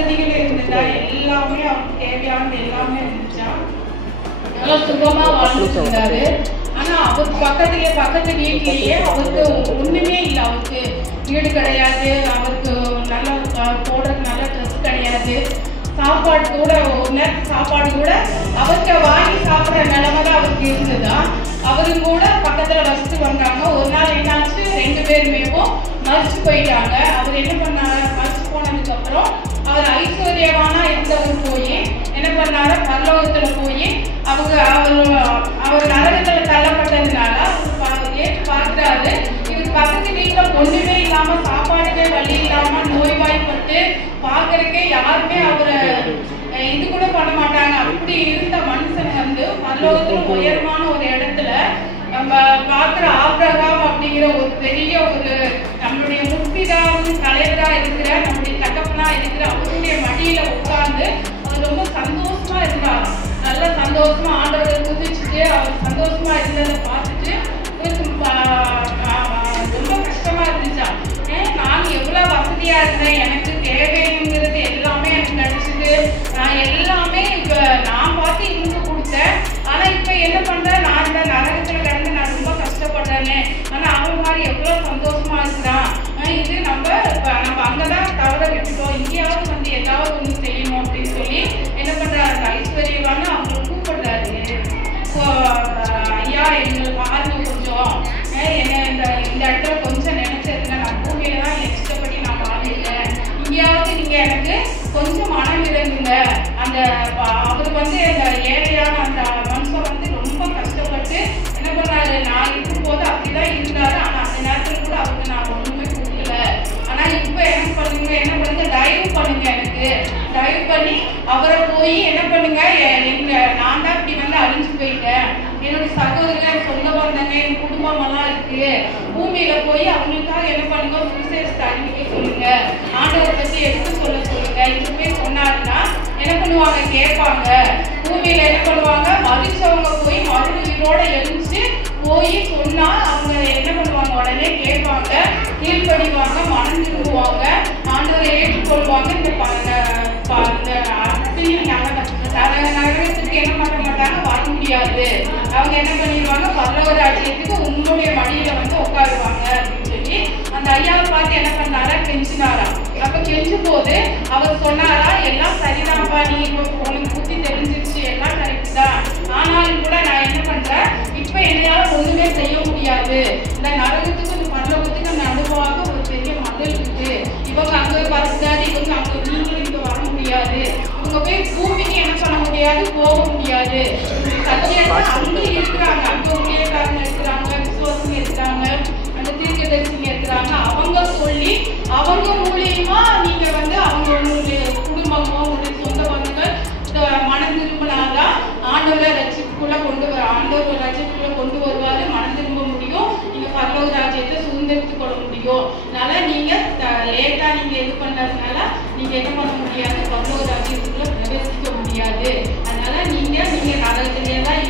வசதிகள் இருந்ததா, எல்லாமே அவருக்கு தேவையானது எல்லாமே இருந்துச்சா, நல்லா சுகமா வாழ்ந்துட்டு இருந்தாரு. ஆனா அவருக்கு பக்கத்து வீட்லயே அவருக்கு ஒண்ணுமே இல்லை. அவருக்கு வீடு கிடையாது, அவருக்கு நல்லா போடுறதுக்கு நல்ல ட்ரெஸ் கிடையாது, சாப்பாடு கூட ஒரு நேரத்துக்கு சாப்பாடு கூட அவர்கிட்ட வாங்கி சாப்பிட்ற நிலைமை தான் அவருக்கு இருந்ததா. அவரும் கூட பக்கத்துல வச்சுட்டு வந்தாங்க. ஒரு நாள் என்னாச்சு, 2 பேருமே மறிச்சு போயிட்டாங்க. அவர் என்ன பண்ணாரு, மறிச்சு போனதுக்கு அப்புறம் அவர் ஐஸ்வர்யவானா இருந்தவர் போய் என்ன பண்ணாரு, பரலோகத்துல போய் அவர் நரகத்துல தள்ளப்பட்டதுனால ஏற்று பார்க்கிறாரு. இவர் பக்கத்து வீட்டுல ஒண்ணுமே இல்லாம, சாப்பாடுக்கே வழி இல்லாம, நோய்வாய்ப்பட்டு பார்க்கறதுக்கே யாருமே அவரை இது கூட பண்ண மாட்டாங்க. அப்படி இருந்த மனுஷன் பரலோகத்துல உயர்வான ஒரு இடத்துல நம்ம பார்க்குற ஆபிரகாம் அப்படிங்கிற ஒரு பெரிய ஒரு நம்மளுடைய முற்பிதாவின் தலைவரா இருக்கிற, நம்முடைய தகப்பனா இருக்கிற அவருடைய மடியில உட்கார்ந்து அவர் ரொம்ப சந்தோஷமா இருந்தார். நல்ல சந்தோஷமா ஆண்டவரை குதிச்சுட்டு அவர் சந்தோஷமா இருந்ததை பார்த்துட்டு ரொம்ப கஷ்டமா இருந்துச்சா. நான் எவ்வளவு வசதியா இருந்தேன், எனக்கு தேவைங்கிறது எல்லாமே எனக்கு கிடைச்சது, நான் எல்லாமே இப்ப நான் பார்த்து இவங்க கொடுத்தேன். ஆனா இப்ப என்ன பண்றேன், நான் இந்த நரகத்துல கிடந்து நான் ரொம்ப கஷ்டப்படுறேனே. ஆனா அவன் மாதிரி எவ்வளவு சந்தோஷமா இருக்கிறான். இது நம்ம அங்கதான் தவற விட்டுட்டோம், இங்கேயாவது ஏதாவது ஒண்ணு செய்யணும் அப்படின்னு சொல்லி என்ன பண்றாரு, ஐஸ்வர்யவான அவங்களை கூப்பிடுறாரு. ஐயா எங்களுக்கு பாருங்க கொஞ்சம், என்ன இந்த இடத்துல கொஞ்சம் நினைச்சதுல நான் பூமியில தான் இஷ்டப்படி நான் வாழல, இங்கேயாவது நீங்க எனக்கு கொஞ்சம் மனம் இறங்குங்க. அந்த அவருக்கு அந்த ஏழையான அந்த மனுஷன் ரொம்ப கஷ்டப்பட்டு என்ன பண்ணாரு, நான் இருக்கும் போது அப்படிதான் இருந்தாரு. ஆனா அந்த நேரத்துல கூட அவருக்கு நான் ஒண்ணுமே கொடுக்கல. ஆனா இப்ப என்ன பண்ணுங்க தயவு பண்ணுங்க, எனக்கு தயவு பண்ணி அவரை போய் என்ன பண்ணுங்க, நான் தான் இப்படி அழிஞ்சு போயிட்டேன், என்னோட சகோதரர் சொந்த பந்தங்க என் குடும்பம் எல்லாம் இருக்கு, பூமியில போய் அவங்களுக்காக என்ன பண்ணுங்க, சுவிசேஷத்தை அறிவிக்க சொல்லுங்க, ஆண்டவரை பத்தி எடுத்து சொல்லுங்க. இதுவே சொன்னாருன்னா என்ன பண்ணுவாங்க, கேட்பாங்க. பூமியில என்ன பண்ணுவாங்க, மதிச்சவங்க போய் மறுபடியோட எழுந்து போய் சொன்னா அவங்க என்ன பண்ணுவாங்க, உடனே கேட்பாங்க, கீழ்படிவாங்க, மனம் திரும்புவாங்க, ஆண்டவரை ஏற்றுக்கொள்வாங்க. நகரத்துக்கு என்ன பண்ண மாட்டாங்க, வர முடியாது. அவங்க என்ன பண்ணிடுவாங்க, பரலோக ராஜ்யத்துக்கு உங்களுடைய மடியில உட்காருவாங்க அப்படின்னு சொல்லி அந்த ஐயாவை பார்த்து என்ன பண்ணாரா, கெஞ்சினாரா. அப்ப கெஞ்சும் போது அவர் சொன்னாரா, எல்லாம் சரிதான்ப்பா, நீ உனக்கு புத்தி தெரிஞ்சிருச்சு, எல்லாம் கரெக்ட் தான். ஆனாலும் கூட நான் என்ன பண்றேன், இப்ப என்னால ஒண்ணுமே செய்ய முடியாது. இந்த நரகத்துக்கு இந்த பரலோகத்துக்கு நடுவாக ஒரு பெரிய மதில் இருக்கு. இவங்க அங்க வரக்கூடாது, இவங்க அங்க, நீங்களும் இங்க வர முடியாது, இவங்க போய் பூமிக்கு என்ன பண்ண முடியாது, போக முடியாது. சத்தியத்தை அங்க இருக்கிறாங்க, அங்க ஊழியக்காரங்க இருக்கிறாங்க, விசுவாசங்க இருக்கிறாங்க, அந்த தீர்க்கதரிசிங்க இருக்கிறாங்க. அவங்க சொல்லி அவங்க மூலியமா நீங்க அவங்க உங்களுடைய குடும்பமோ உங்களுடைய சொந்த பந்தங்கள் மனம் திரும்பினாதான் ஆண்டவரை ரட்சிப்புக்குள்ள ஆண்டவர் ரட்சிப்புக்குள்ள கொண்டு வருவாரு, மனம் திரும்ப முடியும், நீங்க பரலோக ராஜ்யத்தை சுதந்திரத்துக் கொள்ள முடியும். அதனால நீங்க லேட்டா நீங்க இது பண்ணதுனால நீங்க என்ன பண்ண முடியாது, பரலோக ராஜ்யத்துக்குள்ள பிரவேசிக்க முடியாது. அதனால நீங்க நரகத்திலேயே தான்